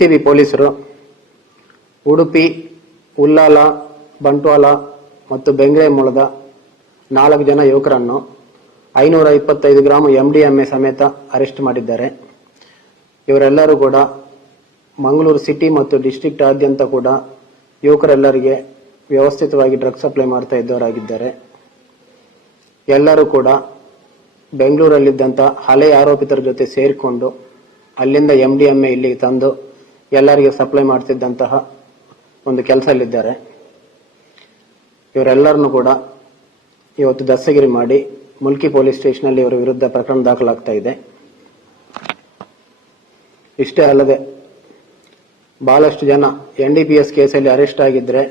CCB ಪೊಲೀಸರು ಉಡುಪಿ, ಉಲ್ಲಾಲ, ಬಂಟ್ವಾಳ ಮತ್ತು ಬೆಂಗ್ರೆ ಮೂಲದ 4 ಜನ ಯುವಕರನ್ನು 525 ಗ್ರಾಂ MDMA ಸಮೇತ ಅರೆಸ್ಟ್ ಮಾಡಿದ್ದಾರೆ. ಇವರೆಲ್ಲರೂ ಕೂಡ ಮಂಗಳೂರು ಸಿಟಿ ಮತ್ತು ಡಿಸ್ಟ್ರಿಕ್ಟ್ ಆದ್ಯಂತ ಕೂಡ ಯುವಕರೆಲ್ಲರಿಗೆ ವ್ಯವಸ್ಥಿತವಾಗಿ ಡ್ರಗ್ಸ್ ಸಪ್ಲೈ ಮಾಡ್ತಾ ಇದ್ದವರಾಗಿದ್ದಾರೆ. ಎಲ್ಲರೂ ಕೂಡ ಬೆಂಗಳೂರಲ್ಲಿದ್ದಂಥ ಹಳೆಯ ಆರೋಪಿತರ ಜೊತೆ ಸೇರಿಕೊಂಡು ಅಲ್ಲಿಂದ MDMA ಇಲ್ಲಿಗೆ ತಂದು ಎಲ್ಲರಿಗೆ ಸಪ್ಲೈ ಮಾಡ್ತಿದ್ದಂತಹ ಒಂದು ಕೆಲಸದಲ್ಲಿದ್ದಾರೆ. ಇವರೆಲ್ಲರನ್ನು ಕೂಡ ಇವತ್ತು ದಸ್ತಗಿರಿ ಮಾಡಿ ಮುಲ್ಕಿ ಪೊಲೀಸ್ ಸ್ಟೇಷನ್ನಲ್ಲಿ ಇವರ ವಿರುದ್ಧ ಪ್ರಕರಣ ದಾಖಲಾಗ್ತಾ ಇದೆ. ಇಷ್ಟೇ ಅಲ್ಲದೆ ಬಹಳಷ್ಟು ಜನ NDPS ಕೇಸಲ್ಲಿ ಅರೆಸ್ಟ್ ಆಗಿದ್ರೆ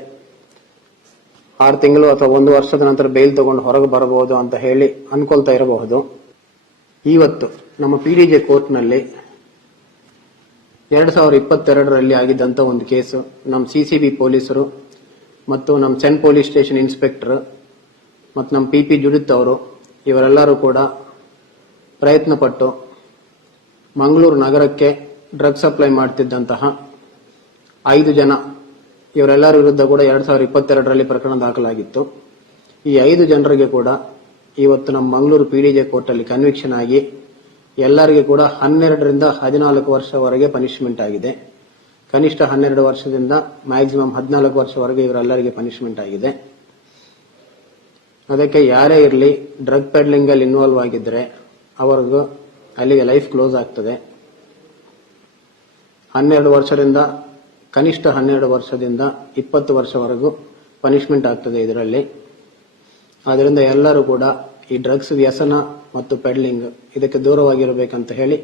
6 ತಿಂಗಳು ಅಥವಾ 1 ವರ್ಷದ ನಂತರ ಬೇಲ್ ತಗೊಂಡು ಹೊರಗೆ ಬರಬಹುದು ಅಂತ ಹೇಳಿ ಅನ್ಕೊಳ್ತಾ ಇರಬಹುದು. ಇವತ್ತು ನಮ್ಮ PDJ ಕೋರ್ಟ್ನಲ್ಲಿ 2022ರಲ್ಲಿ ಆಗಿದ್ದಂತ ಒಂದು ಕೇಸು ನಮ್ಮ CCB ಪೊಲೀಸರು ಮತ್ತು ನಮ್ಮ ಸೆನ್ ಪೊಲೀಸ್ ಸ್ಟೇಷನ್ ಇನ್ಸ್ಪೆಕ್ಟರ್ ಮತ್ತು ನಮ್ಮ PP ಜುಡಿತ್ ಅವರು ಇವರೆಲ್ಲರೂ ಕೂಡ ಪ್ರಯತ್ನ ಪಟ್ಟು ಮಂಗಳೂರು ನಗರಕ್ಕೆ ಡ್ರಗ್ಸ್ ಸಪ್ಲೈ ಮಾಡ್ತಿದ್ದಂತಹ 5 ಜನ ಇವರೆಲ್ಲರ ವಿರುದ್ಧ ಕೂಡ 2022ರಲ್ಲಿ ಪ್ರಕರಣ ದಾಖಲಾಗಿತ್ತು. ಈ 5 ಜನರಿಗೆ ಕೂಡ ಇವತ್ತು ನಮ್ಮ ಮಂಗಳೂರು PDJ ಕೋರ್ಟಲ್ಲಿ ಕನ್ವಿಕ್ಷನ್ ಆಗಿ ಎಲ್ಲರಿಗೆ ಕೂಡ 12ರಿಂದ 14 ವರ್ಷವರೆಗೆ ಪನಿಷ್ಮೆಂಟ್ ಆಗಿದೆ. ಕನಿಷ್ಠ 12 ವರ್ಷದಿಂದ ಮ್ಯಾಕ್ಸಿಮಮ್ 14 ವರ್ಷವರೆಗೆ ಇವರೆಲ್ಲರಿಗೆ ಪನಿಷ್ಮೆಂಟ್ ಆಗಿದೆ. ಅದಕ್ಕೆ ಯಾರೇ ಇರಲಿ ಡ್ರಗ್ ಪೆಡ್ಲಿಂಗ್ ಅಲ್ಲಿ ಇನ್ವಾಲ್ವ್ ಆಗಿದ್ರೆ ಅವರಿಗೂ ಅಲ್ಲಿಗೆ ಲೈಫ್ ಕ್ಲೋಸ್ ಆಗ್ತದೆ. 12 ವರ್ಷದಿಂದ ಕನಿಷ್ಠ 12 ವರ್ಷದಿಂದ 20 ವರ್ಷವರೆಗೂ ಪನಿಷ್ಮೆಂಟ್ ಆಗ್ತದೆ ಇದರಲ್ಲಿ. ಆದ್ದರಿಂದ ಎಲ್ಲರೂ ಕೂಡ ಈ ಡ್ರಗ್ಸ್ ವ್ಯಸನ ಮತ್ತು ಪೆಡ್ಲಿಂಗ್ ಇದಕ್ಕೆ ದೂರವಾಗಿರಬೇಕಂತ ಹೇಳಿ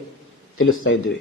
ತಿಳಿಸ್ತಾ ಇದ್ದೀವಿ.